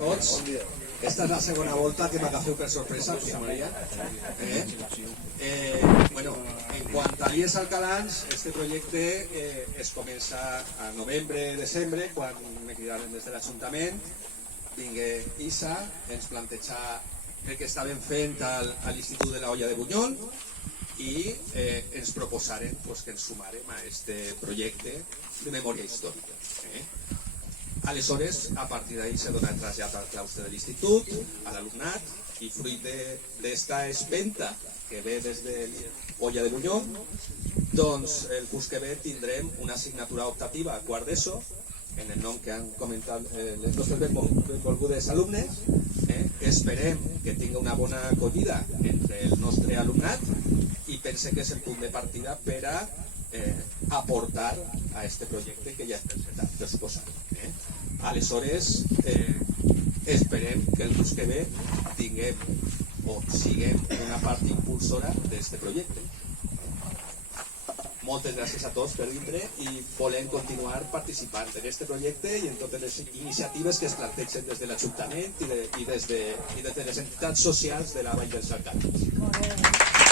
tots. Esta és la segona volta que m'agafeu per sorpresa, José María. Bueno, en quant a l'IES Alcalans, este projecte es comença a novembre, desembre, quan me cridaren des de l'Ajuntament. Vingué Isa, ens plantejà el que estàvem fent a l'Institut de la Olla de Bunyol i ens proposaren que ens sumarem a este projecte de memòria històrica. Aleshores, a partir d'ahí se dona el trasllat al claustre de l'institut, a l'alumnat, i fruit d'esta espenta que ve des de l'Olla de Bunyol, doncs el curs que ve tindrem una assignatura optativa a quart d'ESO, en el nom que han comentat les nostres benvolgudes alumnes. Esperem que tingui una bona acollida entre el nostre alumnat i pense que és el punt de partida per a aportar a este projecte que ja és presentat, per suposat. Aleshores, esperem que el curs que ve tinguem o siguem una part impulsora d'aquest projecte. Moltes gràcies a tots per vindre i volem continuar participant en aquest projecte i en totes les iniciatives que es plantegen des de l'Ajuntament i des de les entitats socials de la Vall dels Alcalans.